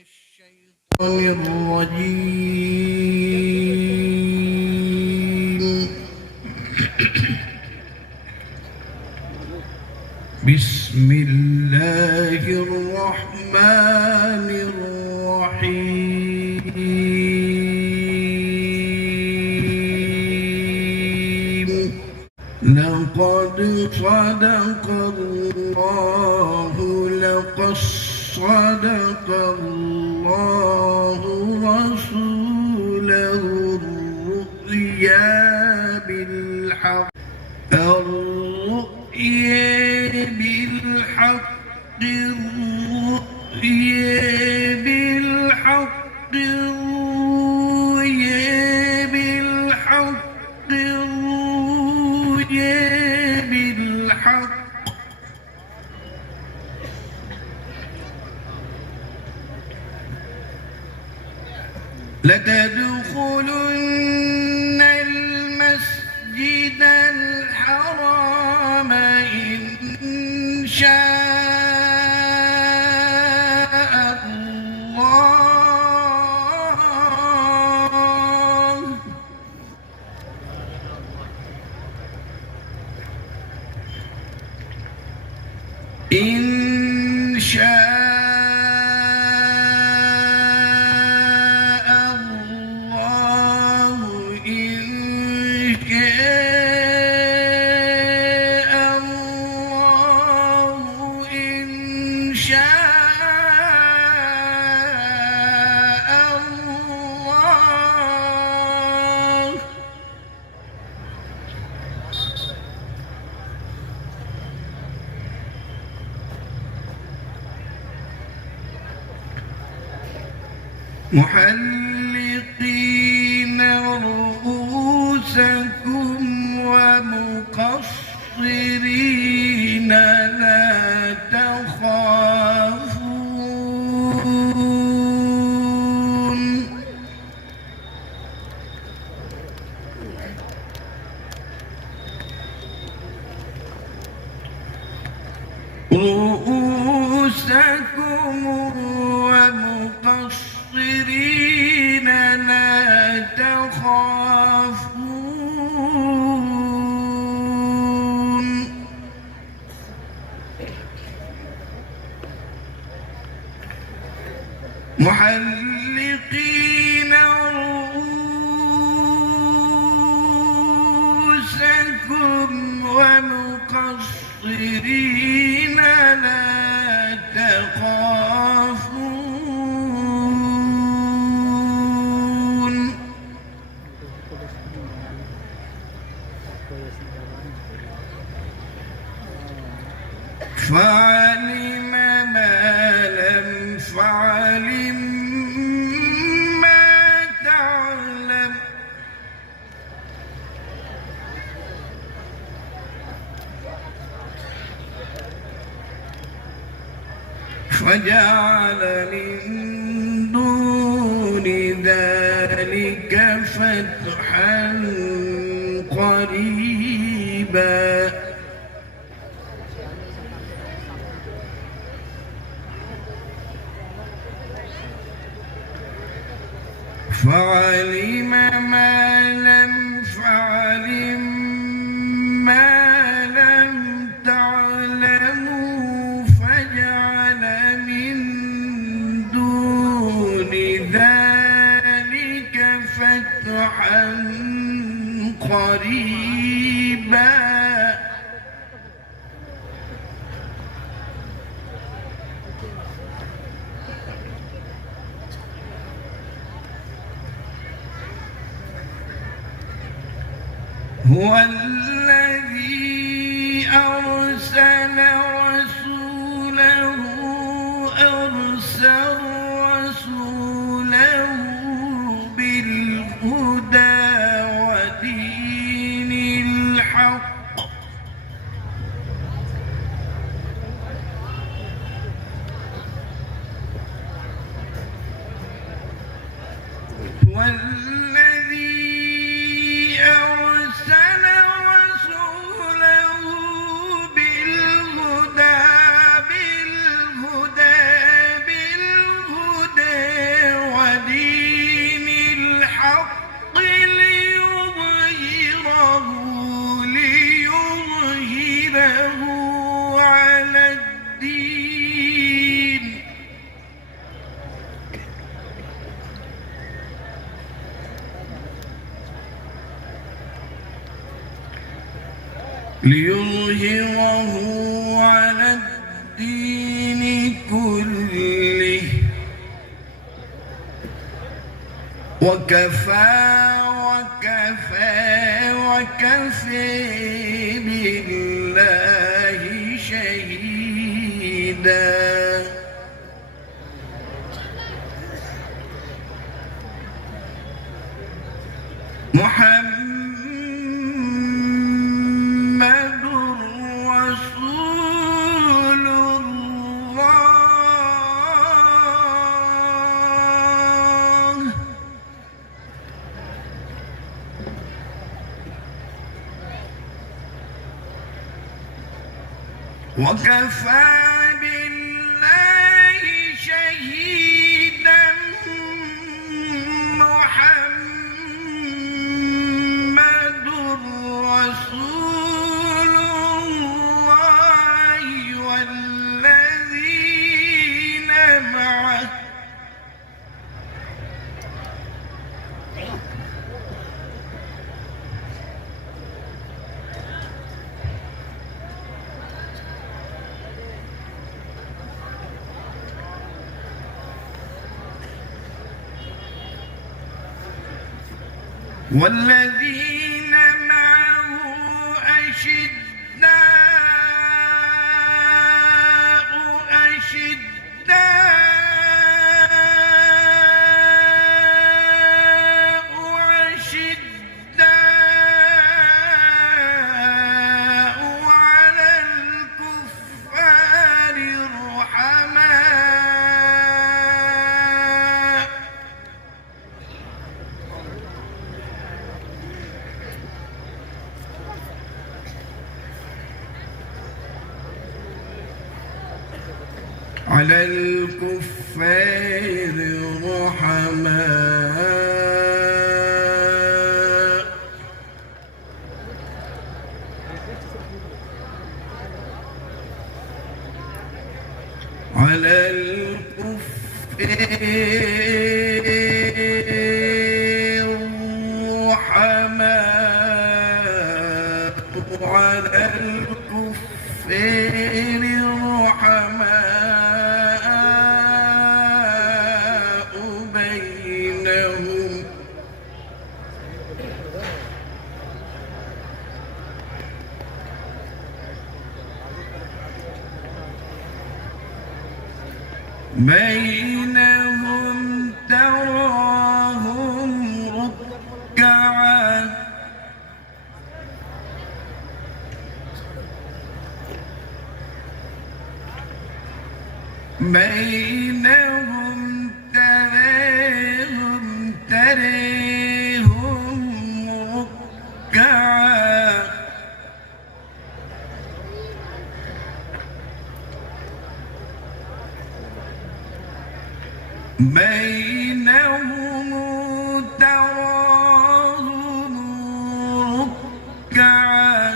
الشيطان الرجيم. بسم الله الرحمن الرحيم. لقد صدق الله رسوله الرؤيا بالحق لتدخلن المسجد الحرام إن شاء الله إن شاء محلقين رؤوسكم ومقصرين لا تخافون رؤوسكم ومقصرين لا تخافون محلقين رؤوسكم ومقصرين لا تخافون فعلم ما لم فعلم ما تعلم فجعل من دون ذلك فتحا قريبا فعلم ما لم فعلم ما لم تعلموا فجعل من دون ذلك فتحا قريبا هو الذي أرسل رسوله بالهدى ودين الحق والذي أرسل ليظهره على الدين كله وكفى بالله شهيدا. محمد رسول الله وكفى بالله شهيدا. محمد رسول الله والذين معه والذين معه أشداء على الكفار رحماء على الكفار رحماء على الكفار رحماء على الكفار رحماء بينهم تراهم ركعا تريهم ركعا بينهم تراهم ركعا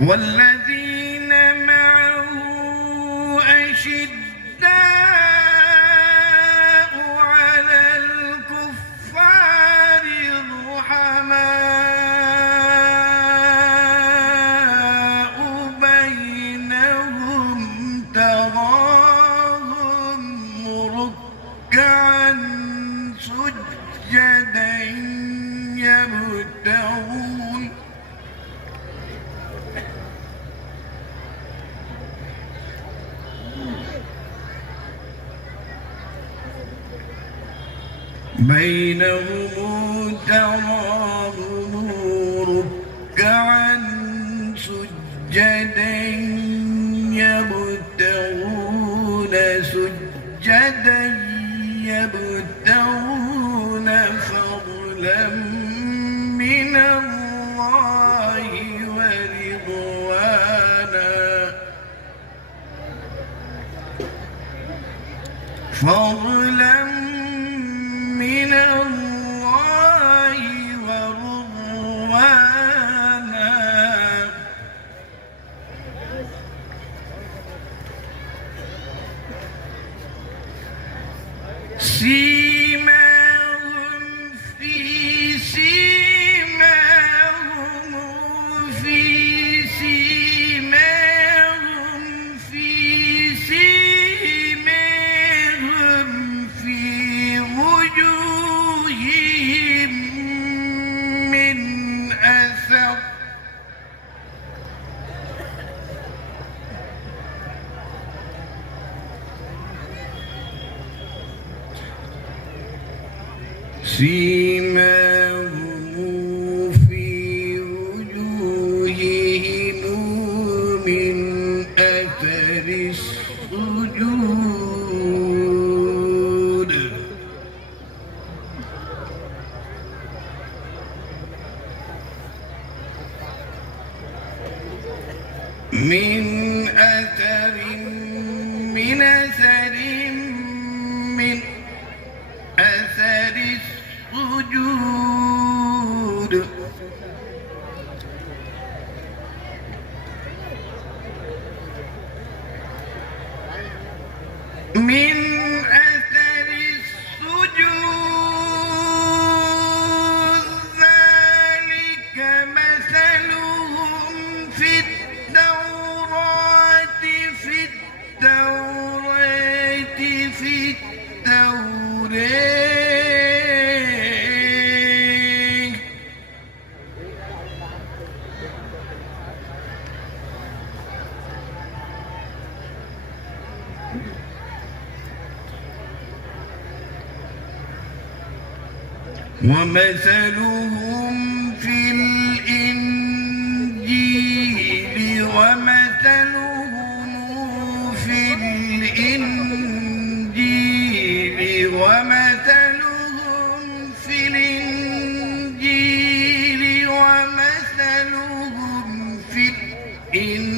والذين معه أشداء على الكفار رحماء بينهم تراهم ركعا سجدا يبتغون بينهم تراهم ركعا سجدا يبتغون فضلا من الله ورضوانا فضلا من الله ورضوانا سيماهم في وجوههم من أثر السجود من أثر السجود من أثر السجود ذلك مثلهم في التوراة ومثلهم في الإنجيل ومثلهم في الإنجيل ومثلهم في الإنجيل ومثلهم في الإنجيل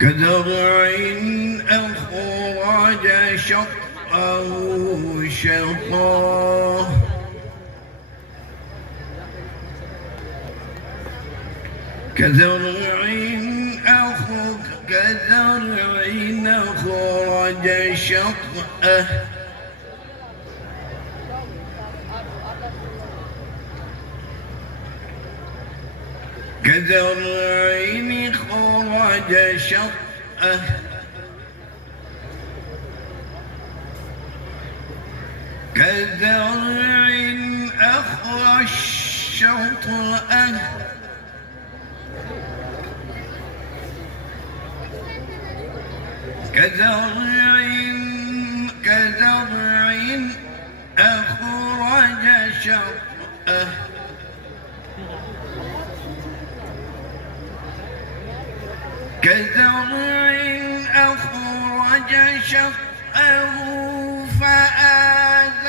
كزرع أخرج شطأه شطاه كزرع أخرج شطأه كزرع خرج شطأه كزرع أخرج شطأه كزرع أخرج شطأه كزرع أخرج شطأه فآزره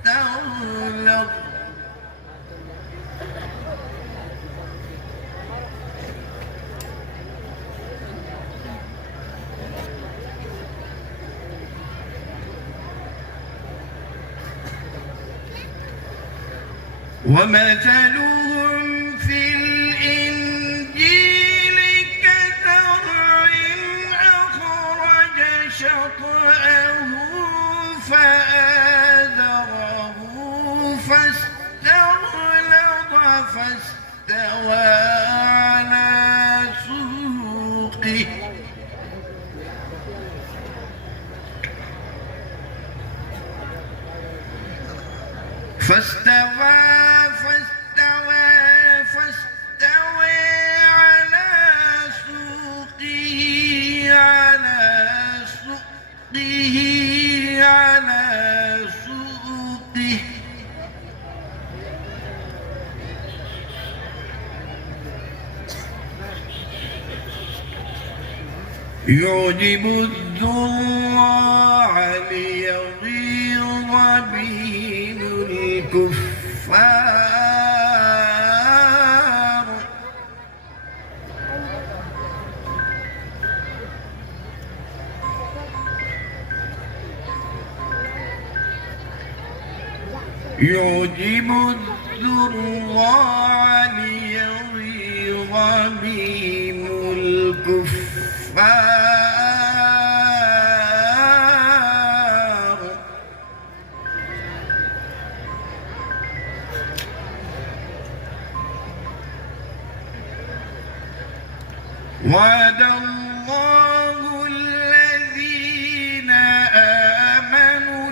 فاستغلظ ومثلهم في الإنجيل كزرع أخرج شطأه فآزره فاستغلظ فاستوى على سوقه فاستوى على سوقه يعجب الزراع ليغيظ بهم الكفار يعجب الزراع ليغيظ بهم الكفار وعد الله الذين آمنوا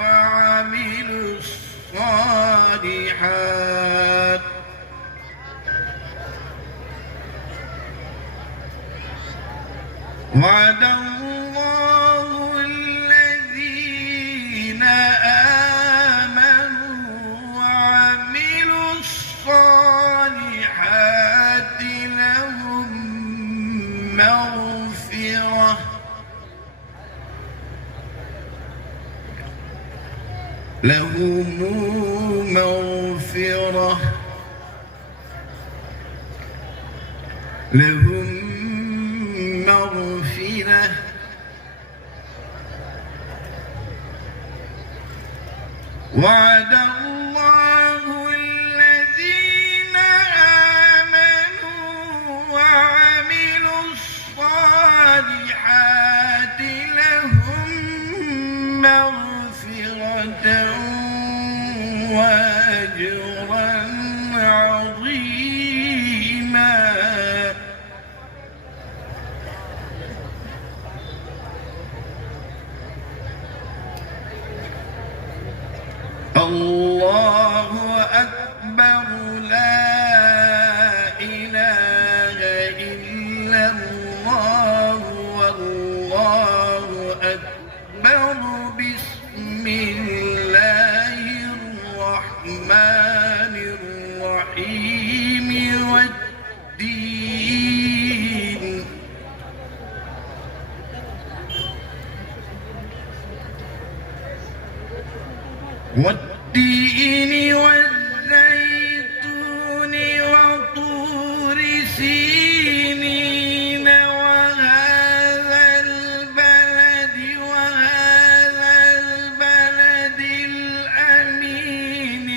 وعملوا الصالحات وعد الله الذين آمنوا وعملوا الصالحات لهم مغفرة وعد الله الذين آمنوا وعملوا الصالحات لهم مغفرة وأجرا عظيما. الله أكبر لا إله إلا الله والله أكبر بسم الله الرحمن الرحيم والدين والزيتون وطور سينين وهذا البلد الأمين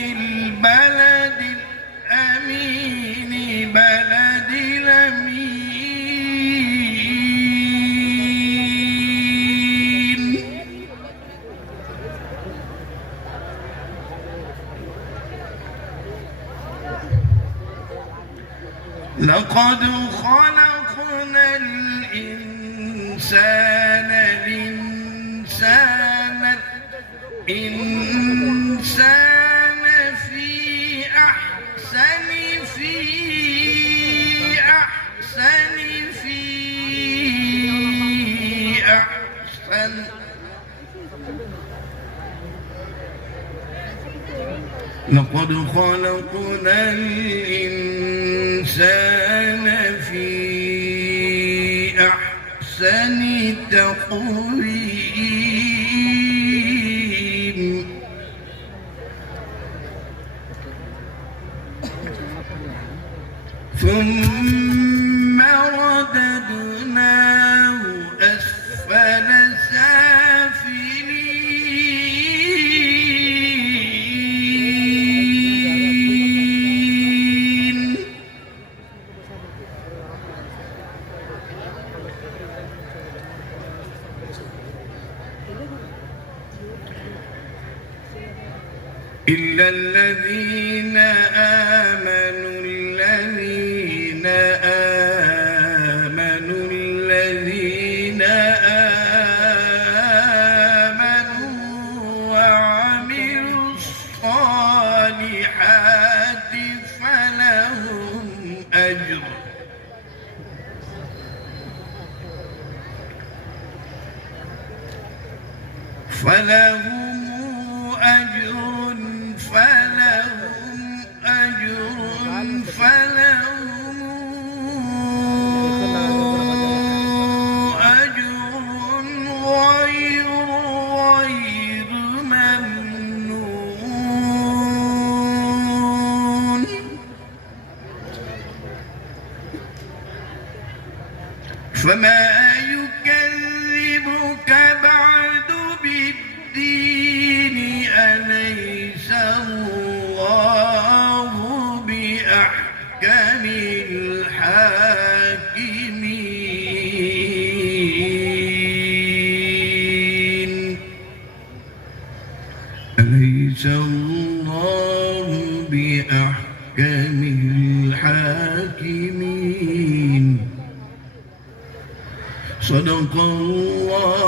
بلد الأمين. لقد خلقنا الإنسان في أحسن لقد خلقنا الإنسان في أحسن تقويم ثم رددناه أسفل سافلين. إلا الذين آمنوا وعملوا الصالحات فلهم أجر غير ممنون. فما يكذبك بعد بالدين أليس الله بأحكم الحاكمين. أليس الله بأحكم الحاكمين صدق الله